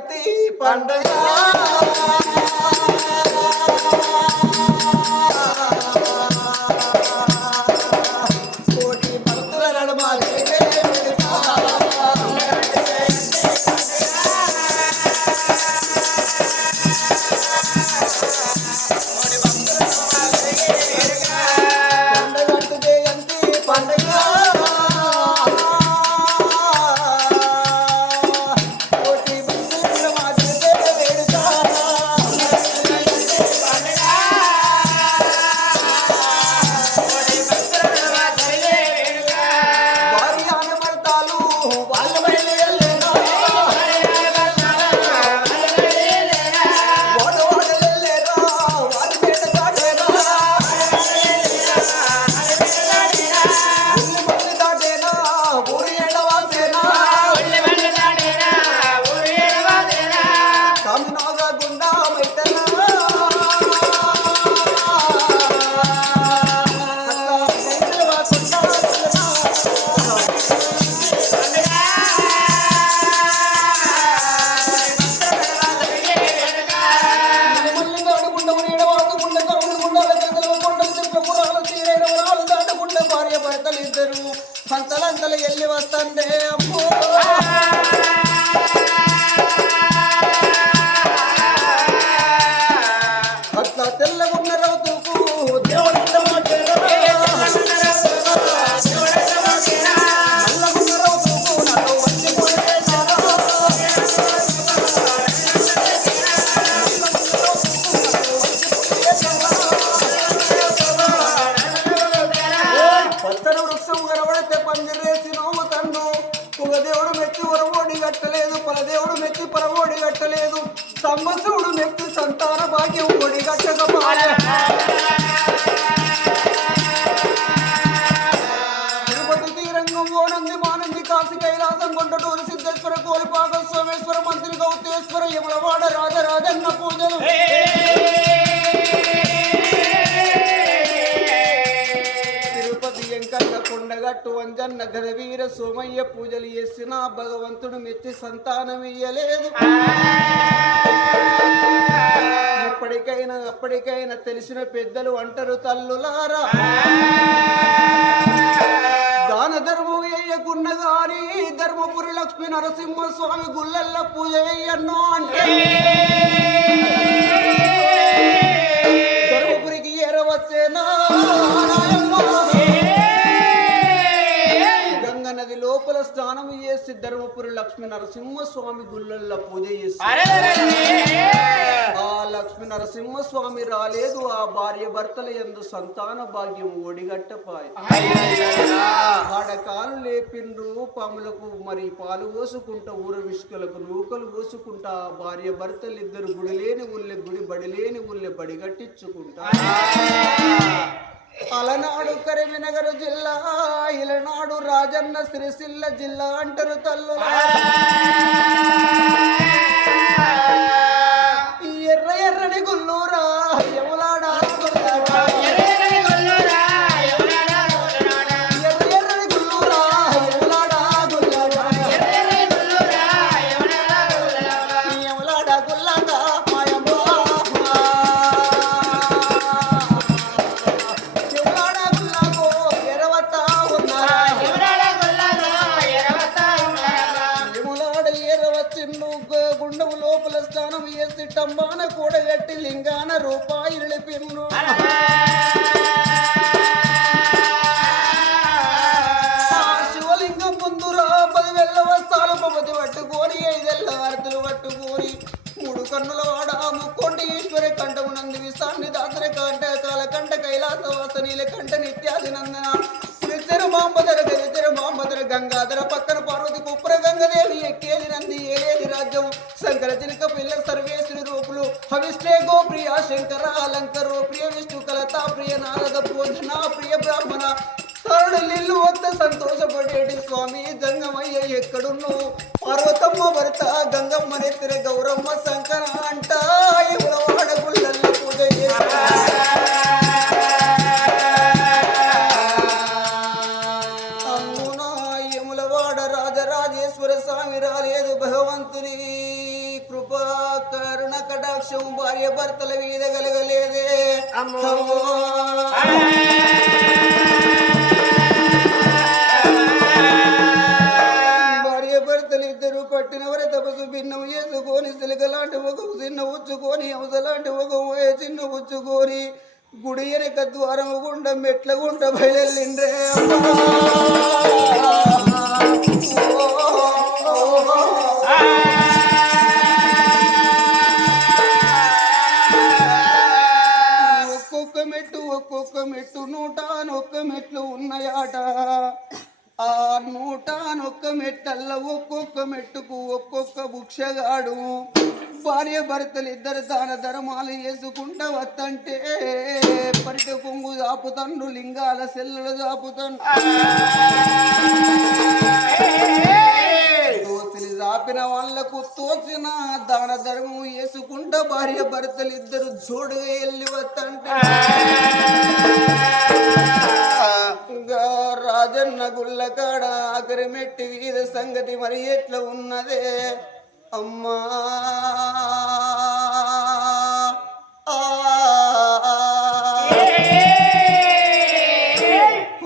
ఎంతి పండుగ. ఎల్లి వస్తందే కాశీ కైలాసం కొండటూరు సిద్ధేశ్వర కోలిపాక సోమేశ్వర మంత్రి గౌతేశ్వర యమలవాడ రాజరాజన్న పూజలు. తిరుపతి కొండగట్టు వంజన్న గదవీర సోమయ్య పూజలు చేసిన భగవంతుడు మెచ్చి సంతానం ఇయ్యలేదు. ఎప్పటికైనా అప్పటికైనా తెలిసిన పెద్దలు అంటారు తల్లులారా. ధర్మపురి లక్ష్మీ నరసింహ స్వామి గుళ్ళల్ల పూజ వేయన్నో అంటే. ధర్మపురికి ఏరవచ్చేనా నాయమ్మ? గంగ నది లోపల స్నానం చేసి ధర్మపురి లక్ష్మీ నరసింహ స్వామి గుళ్ళల్లో పూజ చేసి. ఆ లక్ష్మీ నరసింహ స్వామి రాలేదు ఆ భార్య భర్తల ఎందు సంతాన భాగ్యం ఒడిగట్టపాయ. ఆడకాలు లేపిండ్రు పాములకు మరి పాలు పోసుకుంటా ఊర విష్కలకు నూకలు పోసుకుంటా భార్య భర్తలు ఇద్దరు గుడి లేని గుడి బడి లేని బడి కట్టించుకుంటా. అలనాడు కరీంనగర్ జిల్లా ఇలనాడు రాజన్న సిరిసిల్ల జిల్లా అంటారు తల్లు అలంకరో ప్రియ విష్ణు కలత ప్రియ నారద బోధన ప్రియ బ్రాహ్మణ. సరళిల్లు వద్ద సంతోషపడేటి స్వామి జంగమయ్య ఎక్కడున్ను? పార్వతమ్మ భర్త గంగమ్మ నెత్తిర గౌరమ్మ శంకర అంట. వాడ గుళ్ళల్ల పూజ చేస్తా. భర్తల మీద కలగలేదే అమ్మో. భార్య భర్తలు ఇద్దరు పట్టిన వర తపసు భిన్నం చేసుకొని సిలకలాంటి ఒక చిన్న ఉచ్చుకొని అవసలాంటి ఒక చిన్న ఉచ్చుకొని గుడి వెనక ద్వారం గుండా మెట్ల గుండ బయలుండ్రే మెట్టు నూట నొక్క మెట్లు ఉన్నాయాట. ఆ నూటానొక్క ఒక్క మెట్టల్ల ఒక్కొక్క మెట్టుకు ఒక్కొక్క బుక్షగాడు భార్య భర్తలు ఇద్దరు దాన ధర్మాలు చేసుకుంటా వత్తంటే పరిట కొంగు చాపుతండు లింగాల సెల్లులు చాపుతండు దోస్తులు చాపిన వాళ్ళకు తోచిన దాన ధర్మం వేసుకుంటా భార్య భర్తలు ఇద్దరు జోడుగా వెళ్ళి వత్తంటే. రాజన్న గుళ్ళ కాడ ఆఖరి మెట్టి వీధ సంగతి మరి ఎట్లా ఉన్నదే? అమ్మా!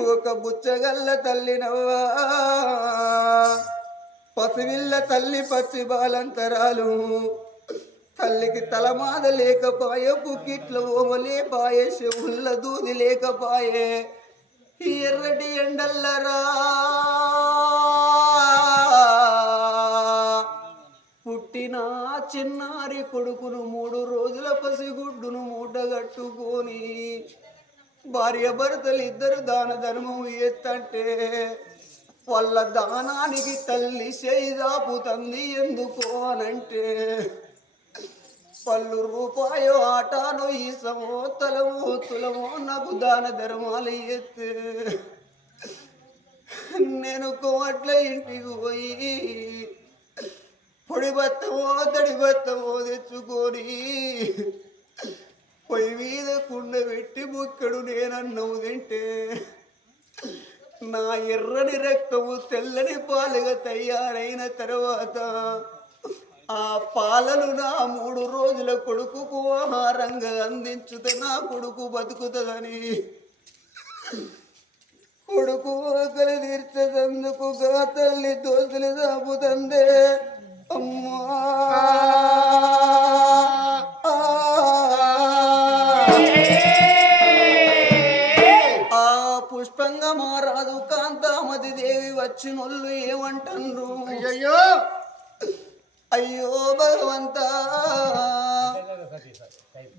ఒక బుచ్చగల్ల తల్లినవ్వా పసివిల్ల తల్లి పచ్చి బాలంతరాలు. తల్లికి తలమాద లేకపాయే బుక్కిట్ల ఓమలే పాయే చెవుల్ల దూది లేకపాయే. ఎర్రటి ఎండల్లరా. పుట్టిన చిన్నారి కొడుకును మూడు రోజుల పసిగుడ్డును మూటగట్టుకొని భార్య భర్తలు ఇద్దరు దాన ధర్మం ఎత్తంటే వాళ్ళ దానానికి తల్లి చేయి దాపుతుంది ఎందుకు అనంటే పళ్ళు రూపాయో ఆటాను ఈసమో తలమో తులమో నాకు దాన ధర్మాలు ఎత్తు. నేను కోట్ల ఇంటికి పోయి పొడి బత్తమో తడి బత్తమో తెచ్చుకొని పొయ్యి మీద కుండ పెట్టి బుక్కడు నేనన్నవు తింటే నా ఎర్రని రక్తము తెల్లని పాలుగా తయారైన తర్వాత ఆ పాలను నా మూడు రోజుల కొడుకుకు ఆహారంగా అందించుతే నా కొడుకు బతుకుతుందని. కొడుకు ఆకలి తీర్చేందుకు తల్లి దోసులు దాపుతందే. అమ్మా. ఆ పుష్పంగా మారాదు కాంతామతి దేవి వచ్చినోళ్ళు ఏమంటారు అయ్యో అయ్యో భగవంత.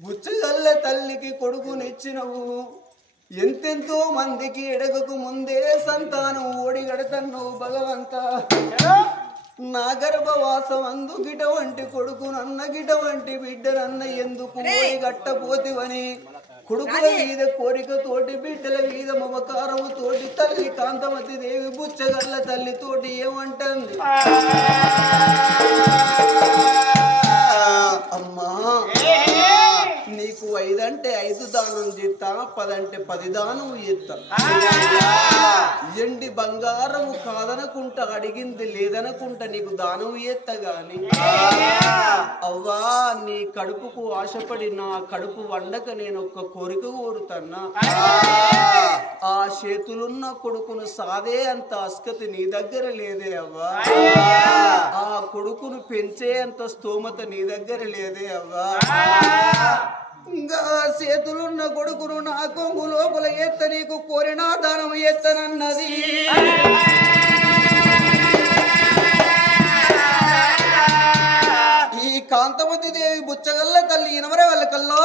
బుచ్చగల్ల తల్లికి కొడుకునిచ్చినవు. ఎంతెంతో మందికి ఎడగకు ముందే సంతానం ఓడిగడతన్నావు భగవంత. నా గర్భవాసం అందు గిట వంటి కొడుకు నన్న గిట వంటి బిడ్డనన్న ఎందుకు గట్టపోతివని? కొడుకుల మీద కోరిక తోటి బిడ్డల మీద మమకారము తోటి తల్లి కాంతమతి దేవి బుచ్చగల్ల తల్లి తోటి ఏమంటుంది? అమ్మా. ఐదంటే ఐదు దానం చేస్తా పదంటే పది దానం చేస్తా ఎండి బంగారము కాదనకుంట అడిగింది లేదనకుంట నీకు దానం చేస్తా గాని. అవ్వా నీ కడుపుకు ఆశపడి నా కడుపు వండక నేను ఒక్క కోరిక కోరుతన్నా. ఆ చేతులున్న కొడుకును సాదే అంత అస్కతి నీ దగ్గర లేదే అవ్వా. ఆ కొడుకును పెంచే అంత స్తోమత నీ దగ్గర లేదే అవ్వా. ఇంకా చేతులున్న కొడుకును నా కొంగు లోపల ఎత్త నీకు కోరినా దానం ఎత్తనన్నది. కాంతమతి దేవి బుచ్చగల్ల తల్లి ఇనవర వెళ్ళకల్లో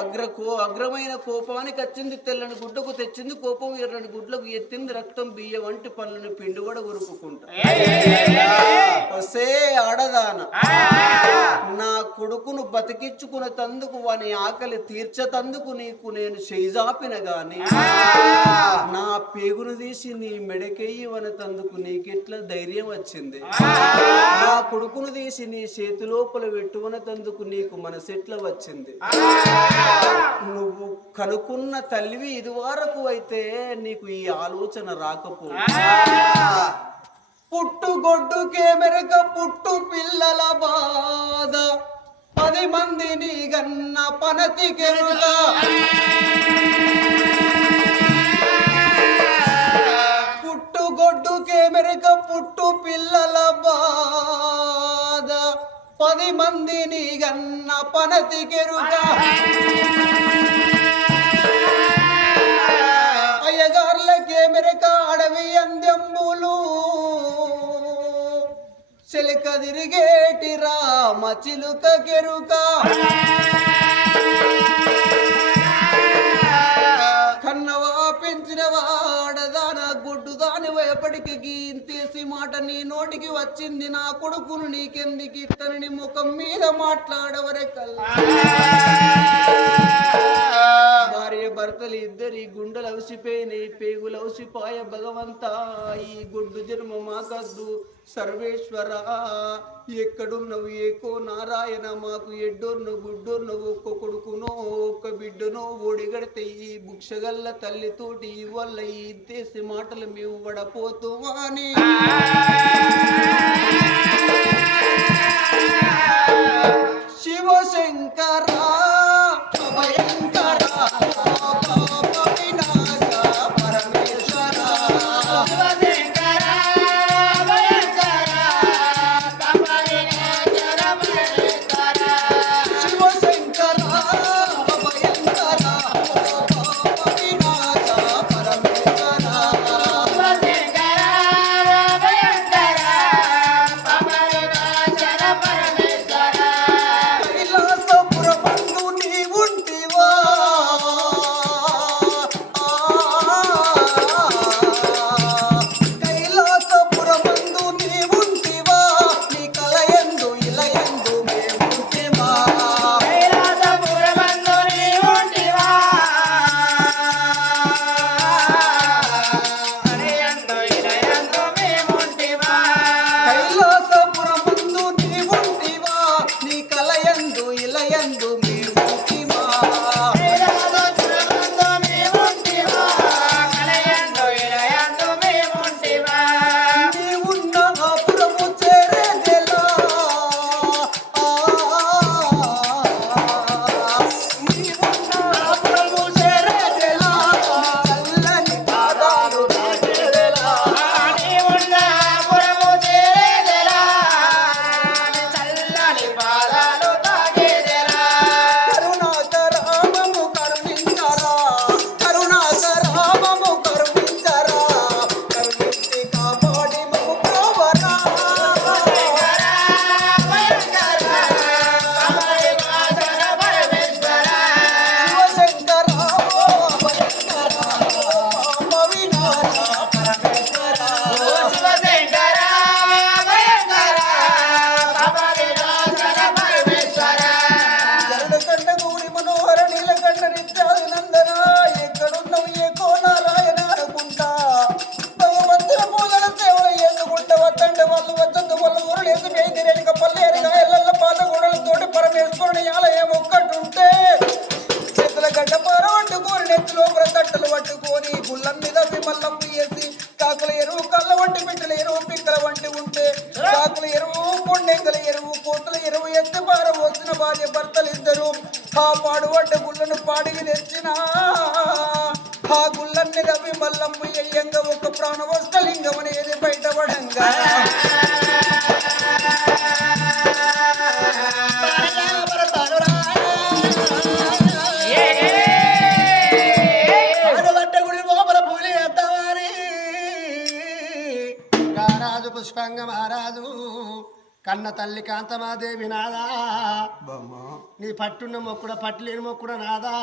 అగ్రకు అగ్రమైన కోపానికి వచ్చింది తెల్లని గుడ్డకు తెచ్చింది కోపం ఎర్రని గుడ్లకు ఎత్తింది రక్తం బియ్య వంటి పనులను పిండి కూడా ఉరుపుకుంటా. వసే ఆడదాన. నా కొడుకును బతికించుకున్న తందుకు వాని ఆకలి తీర్చతందుకు నీకు నేను చేజాపిన గాని. నా పేగును తీసి నీ మెడకెయ్యవని తందుకు నీకెట్లా ధైర్యం వచ్చింది? నా కొడుకును తీసి నీ చేతి లోపల పెట్టుకున్న తందుకు నీకు మనసెట్ల వచ్చింది. నువ్వు కనుక్కున్న తల్లివి ఇది వరకు అయితే నీకు ఈ ఆలోచన రాకపో. పుట్టుగొడ్డు కేమెరక పుట్టు పిల్లల బాధ. పది మందిని గన్న పనతి కెరుక పుట్టుగొడ్డు మెరక పుట్టు పిల్లల బాధ. పది మందిని గన్న పనతి కెరుక. అయ్యగార్లకే మెరక అడవి అందెంబులు చిలుక తిరిగేటి రామ చిలుక కెరుక. కన్నవా పెంచిన వాడదా గుడ్డు దాని ఎప్పటికి? గీంతేసి మాట నీ నోటికి వచ్చింది నా కొడుకును నీకెందుకు? ఇత్తనని ముఖం మీద మాట్లాడవరే కల్లా. భర్తలు ఇద్దరి గుండెలు అవసిపోయినాయి పేగులు అవసిపాయ భగవంత. ఈ గుడ్డు జన్మ మాకద్దు సర్వేశ్వర. ఎక్కడున్నవు ఏకో నారాయణ మాకు ఎడ్డోర్ను గుడ్డోర్ను ఒక్క కొడుకునో ఒక్క బిడ్డనో ఓడిగడితే ఈ బుక్షగల్ల తల్లితోటి వల్ల ఈ దేశ మాటలు మేము వడపోతుమా వంటి మల్లం వేసి కాకుల ఎరువు కళ్ళ వంటి బిడ్డల ఎరువు పిక్కల వంటి ఉంటే కాకుల ఎరువు కొండెంగల ఎరువు కోతుల ఎరువు ఎత్తి పార వచ్చిన భార్య భర్తలు ఇద్దరు ఆ పాడుబడ్డ గుళ్ళను పాడికి తెచ్చిన ఆ గుళ్ళన్ని రవి మల్లమ్మ అయ్యంగా ఒక ప్రాణవస్థలింగం అనేది బయటపడంగా. రారాజు పుష్పంగ మహారాజు. కన్న తల్లి కాంతమాదేవి నాదా. నీ పట్టున్న మొక్కుడ పట్టులేని మొక్కుడ నాదా.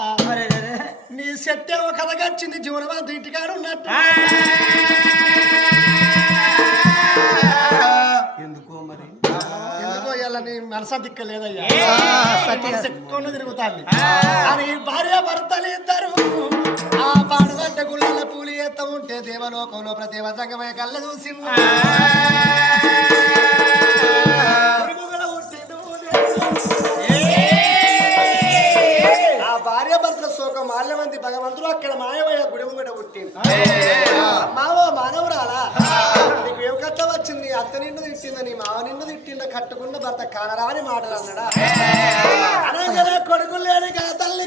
నీ సత్యం కథగచ్చింది జీవనవంత ఇంటికాడు ఉన్నట్టు. ఎందుకో మరి? ఎందుకో ఇలా నీ మనస దిక్కలేదయ్యా తిరుగుతాంది. అని భార్య భర్తలు ఇద్దరు ఉంటే దేవలోకంలో ప్రతి సంగమయ కళ్ళ చూసింది ఆ భార్య భర్తల శోకం మాల్యమంది భగవంతుడు అక్కడ మాయమయ్య గుడి ముంగట పుట్టింది మావో మానవురాలా? నీకు ఏం కట్ట వచ్చింది? అత్త నిన్ను తిట్టిందా? నీ మావ నిన్ను తిట్టిందా? కట్టుకున్న భర్త కానరాని మాటలు అన్నాడా? కొడుకులు లేని కదా తల్లి